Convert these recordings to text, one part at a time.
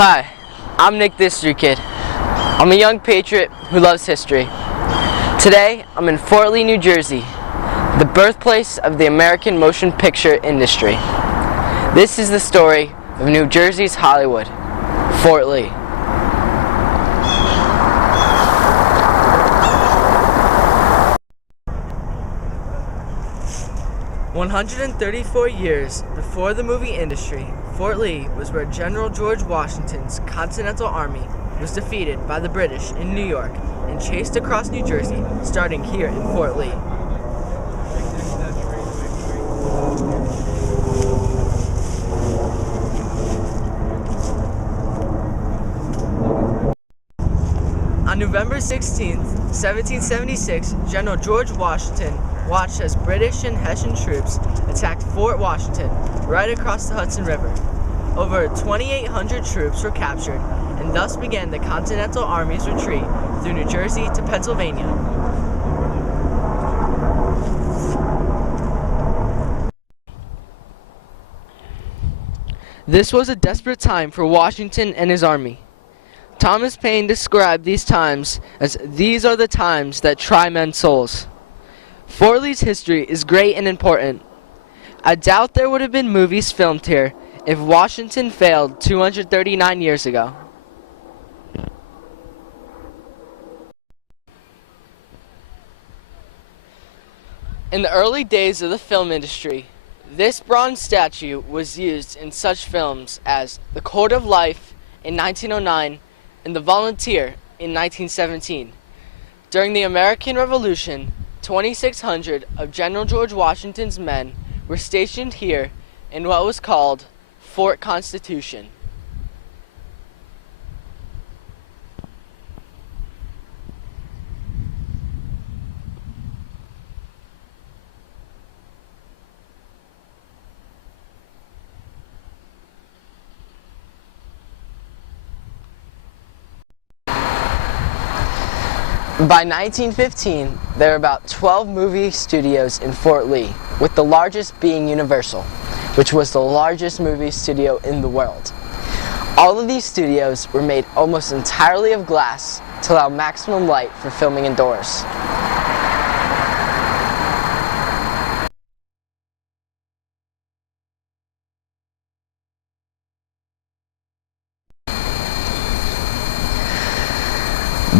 Hi, I'm Nick this Street Kid. I'm a young patriot who loves history. Today, I'm in Fort Lee, New Jersey, the birthplace of the American motion picture industry. This is the story of New Jersey's Hollywood, Fort Lee. "134 years before the movie industry, Fort Lee was where General George Washington's Continental Army was defeated by the British in New York and chased across New Jersey, starting here in Fort Lee. On November 16, 1776, General George Washington watched as British and Hessian troops attacked Fort Washington right across the Hudson River. Over 2,800 troops were captured, and thus began the Continental Army's retreat through New Jersey to Pennsylvania. This was a desperate time for Washington and his army. Thomas Paine described these times as "these are the times that try men's souls." Fort Lee's history is great and important. I doubt there would have been movies filmed here if Washington failed 239 years ago. In the early days of the film industry, this bronze statue was used in such films as The Court of Life in 1909 and The Volunteer in 1917. During the American Revolution, 2,600 of General George Washington's men were stationed here in what was called Fort Constitution. By 1915, there were about 12 movie studios in Fort Lee, with the largest being Universal, which was the largest movie studio in the world. All of these studios were made almost entirely of glass to allow maximum light for filming indoors.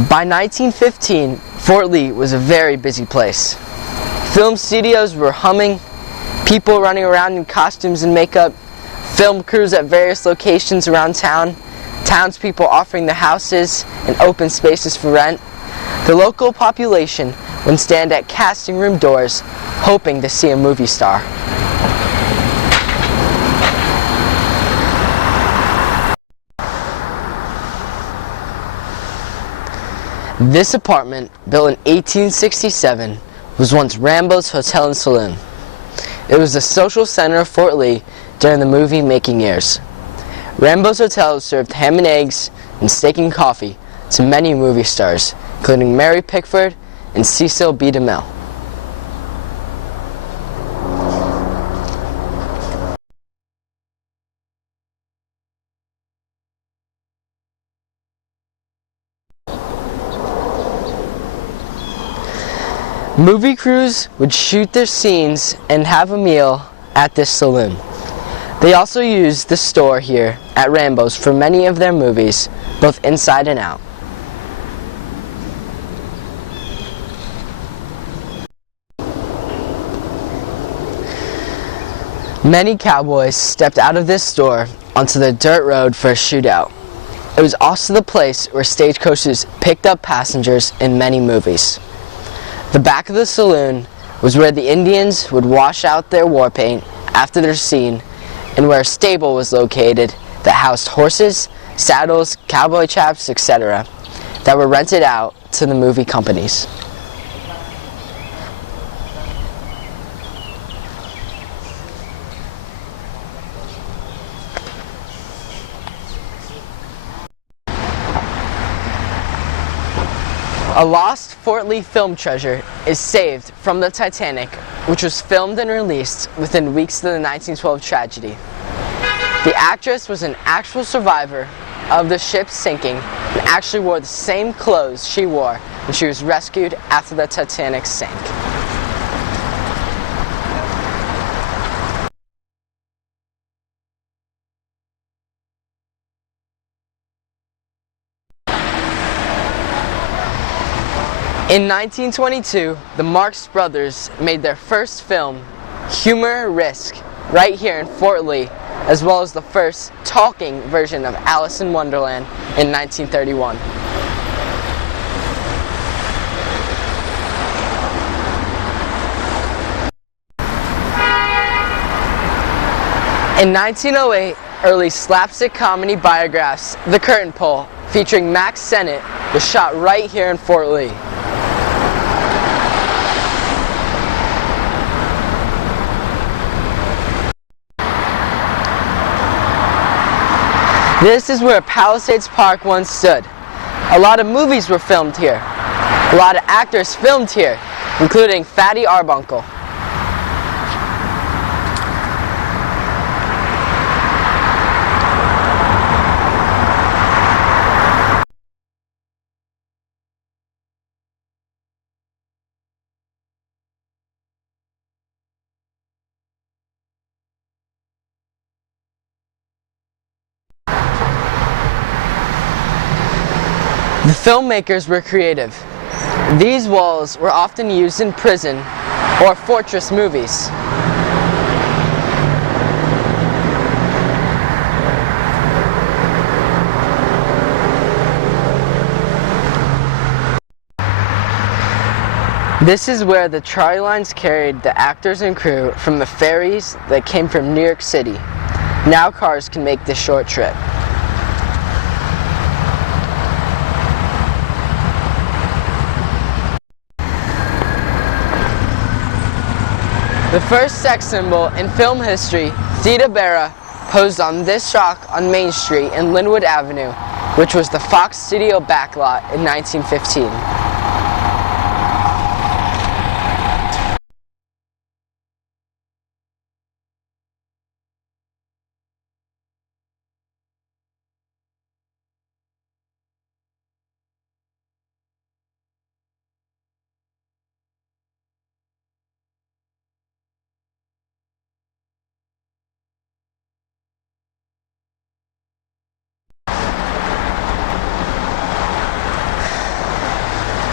By 1915, Fort Lee was a very busy place. Film studios were humming, people running around in costumes and makeup, film crews at various locations around town, townspeople offering their houses and open spaces for rent. The local population would stand at casting room doors, hoping to see a movie star. This apartment, built in 1867, was once Rambo's Hotel and Saloon. It was the social center of Fort Lee during the movie making years. Rambo's Hotel served ham and eggs and steak and coffee to many movie stars, including Mary Pickford and Cecil B. DeMille. Movie crews would shoot their scenes and have a meal at this saloon. They also used the store here at Rambo's for many of their movies, both inside and out. Many cowboys stepped out of this store onto the dirt road for a shootout. It was also the place where stagecoaches picked up passengers in many movies. The back of the saloon was where the Indians would wash out their war paint after their scene, and where a stable was located that housed horses, saddles, cowboy chaps, etc., that were rented out to the movie companies. A lost Fort Lee film treasure is saved from the Titanic, which was filmed and released within weeks of the 1912 tragedy. The actress was an actual survivor of the ship sinking and actually wore the same clothes she wore when she was rescued after the Titanic sank. In 1922, the Marx Brothers made their first film, Humor Risk, right here in Fort Lee, as well as the first talking version of Alice in Wonderland in 1931. In 1908, early slapstick comedy biographs, The Curtain Pull, featuring Max Sennett, was shot right here in Fort Lee. This is where Palisades Park once stood. A lot of movies were filmed here. A lot of actors filmed here, including Fatty Arbuckle. The filmmakers were creative. These walls were often used in prison or fortress movies. This is where the trolley lines carried the actors and crew from the ferries that came from New York City. Now cars can make this short trip. The first sex symbol in film history, Dida Berra, posed on this rock on Main Street and Linwood Avenue, which was the Fox Studio backlot in 1915.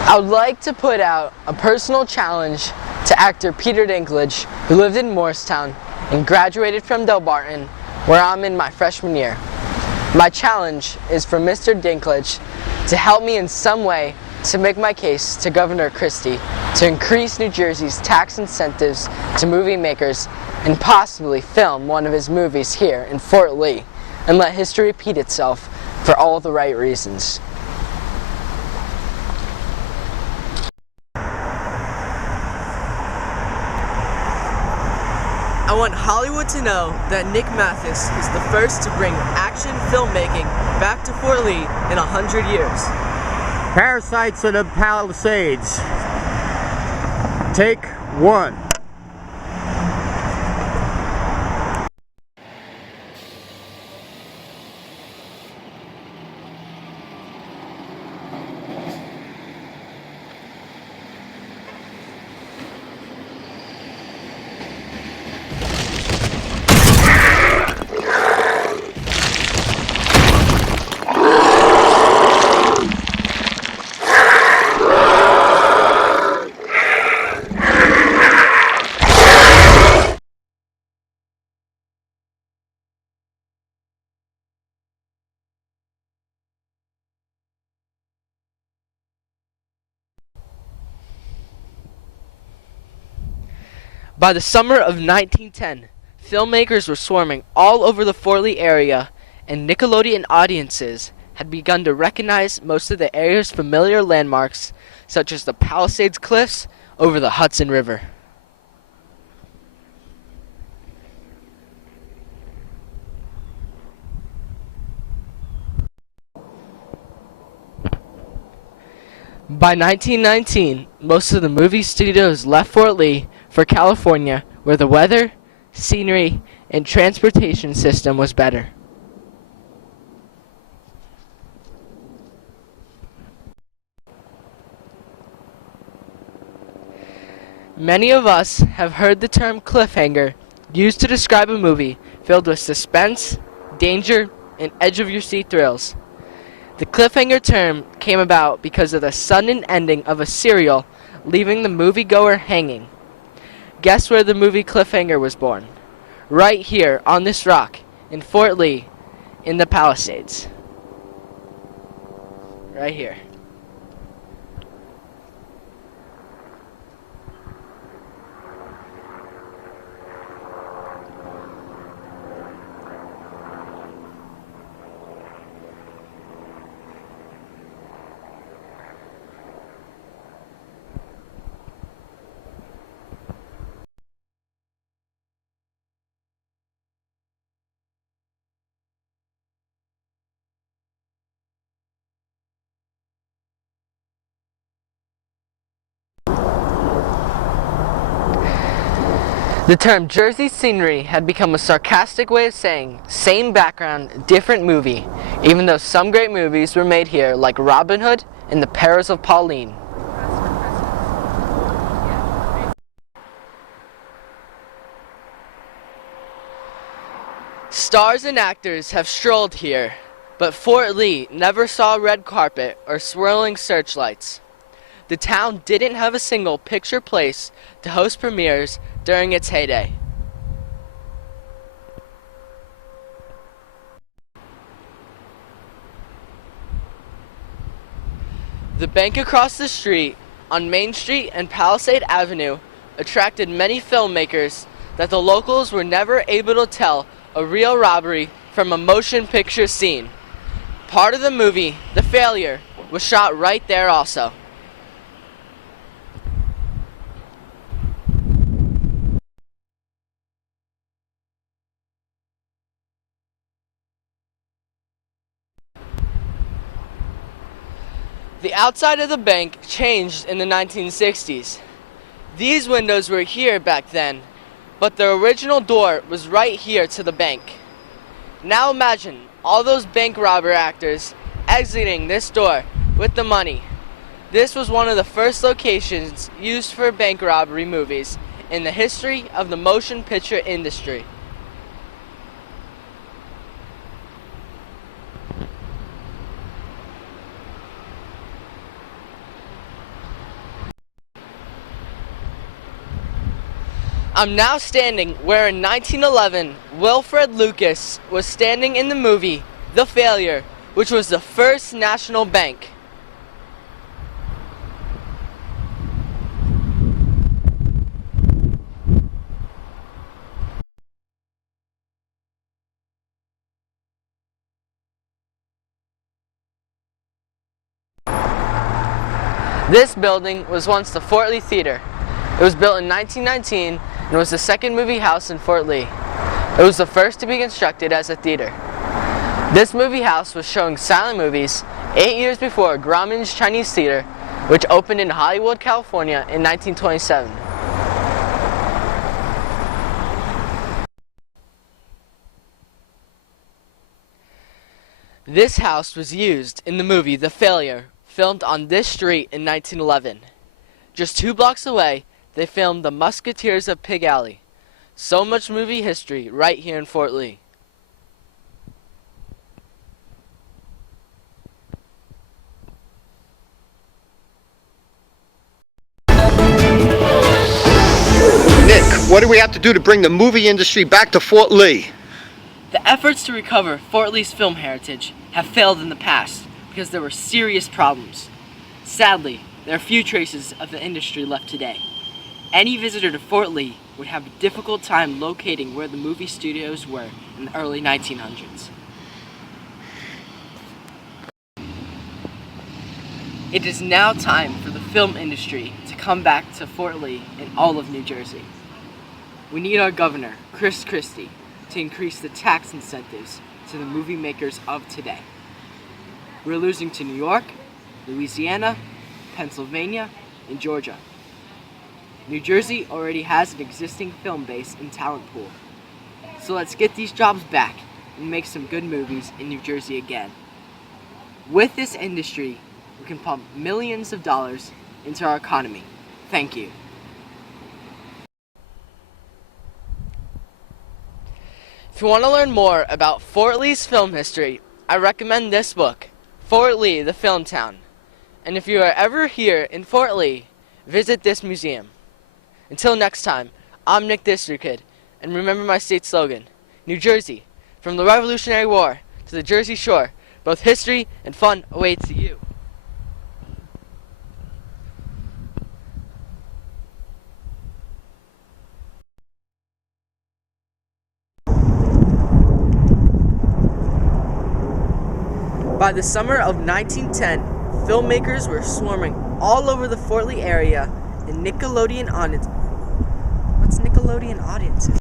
I would like to put out a personal challenge to actor Peter Dinklage, who lived in Morristown and graduated from Delbarton, where I'm in my freshman year. My challenge is for Mr. Dinklage to help me in some way to make my case to Governor Christie to increase New Jersey's tax incentives to movie makers and possibly film one of his movies here in Fort Lee and let history repeat itself for all the right reasons. I want Hollywood to know that Nick Mathis is the first to bring action filmmaking back to Fort Lee in 100 years. Parasites of the Palisades. Take one. By the summer of 1910, filmmakers were swarming all over the Fort Lee area, and Nickelodeon audiences had begun to recognize most of the area's familiar landmarks, such as the Palisades Cliffs over the Hudson River. By 1919, most of the movie studios left Fort Lee for California, where the weather, scenery, and transportation system was better. Many of us have heard the term cliffhanger used to describe a movie filled with suspense, danger, and edge-of-your-seat thrills. The cliffhanger term came about because of the sudden ending of a serial, leaving the moviegoer hanging. Guess where the movie Cliffhanger was born? Right here on this rock in Fort Lee in the Palisades. Right here. The term Jersey scenery had become a sarcastic way of saying same background, different movie, even though some great movies were made here like Robin Hood and The Perils of Pauline. Stars and actors have strolled here, but Fort Lee never saw a red carpet or swirling searchlights. The town didn't have a single picture place to host premieres during its heyday. The bank across the street, on Main Street and Palisade Avenue, attracted many filmmakers that the locals were never able to tell a real robbery from a motion picture scene. Part of the movie, The Failure, was shot right there also. The outside of the bank changed in the 1960s. These windows were here back then, but the original door was right here to the bank. Now imagine all those bank robber actors exiting this door with the money. This was one of the first locations used for bank robbery movies in the history of the motion picture industry. I'm now standing where in 1911 Wilfred Lucas was standing in the movie The Failure, which was the first national bank. This building was once the Fort Lee Theater. It was built in 1919 and was the second movie house in Fort Lee. It was the first to be constructed as a theater. This movie house was showing silent movies 8 years before Grauman's Chinese Theater, which opened in Hollywood, California in 1927. This house was used in the movie The Failure, filmed on this street in 1911. Just 2 blocks away, they filmed The Musketeers of Pig Alley. So much movie history right here in Fort Lee. Nick, what do we have to do to bring the movie industry back to Fort Lee? The efforts to recover Fort Lee's film heritage have failed in the past because there were serious problems. Sadly, there are few traces of the industry left today. Any visitor to Fort Lee would have a difficult time locating where the movie studios were in the early 1900s. It is now time for the film industry to come back to Fort Lee and all of New Jersey. We need our governor, Chris Christie, to increase the tax incentives to the movie makers of today. We're losing to New York, Louisiana, Pennsylvania, and Georgia. New Jersey already has an existing film base and talent pool. So let's get these jobs back and make some good movies in New Jersey again. With this industry, we can pump millions of dollars into our economy. Thank you. If you want to learn more about Fort Lee's film history, I recommend this book, Fort Lee, the Film Town. And if you are ever here in Fort Lee, visit this museum. Until next time, I'm Nick District Kid, and remember my state slogan, New Jersey, from the Revolutionary War to the Jersey Shore, both history and fun awaits you. By the summer of 1910, filmmakers were swarming all over the Fort Lee area, and Nickelodeon audiences. What's Nickelodeon audiences?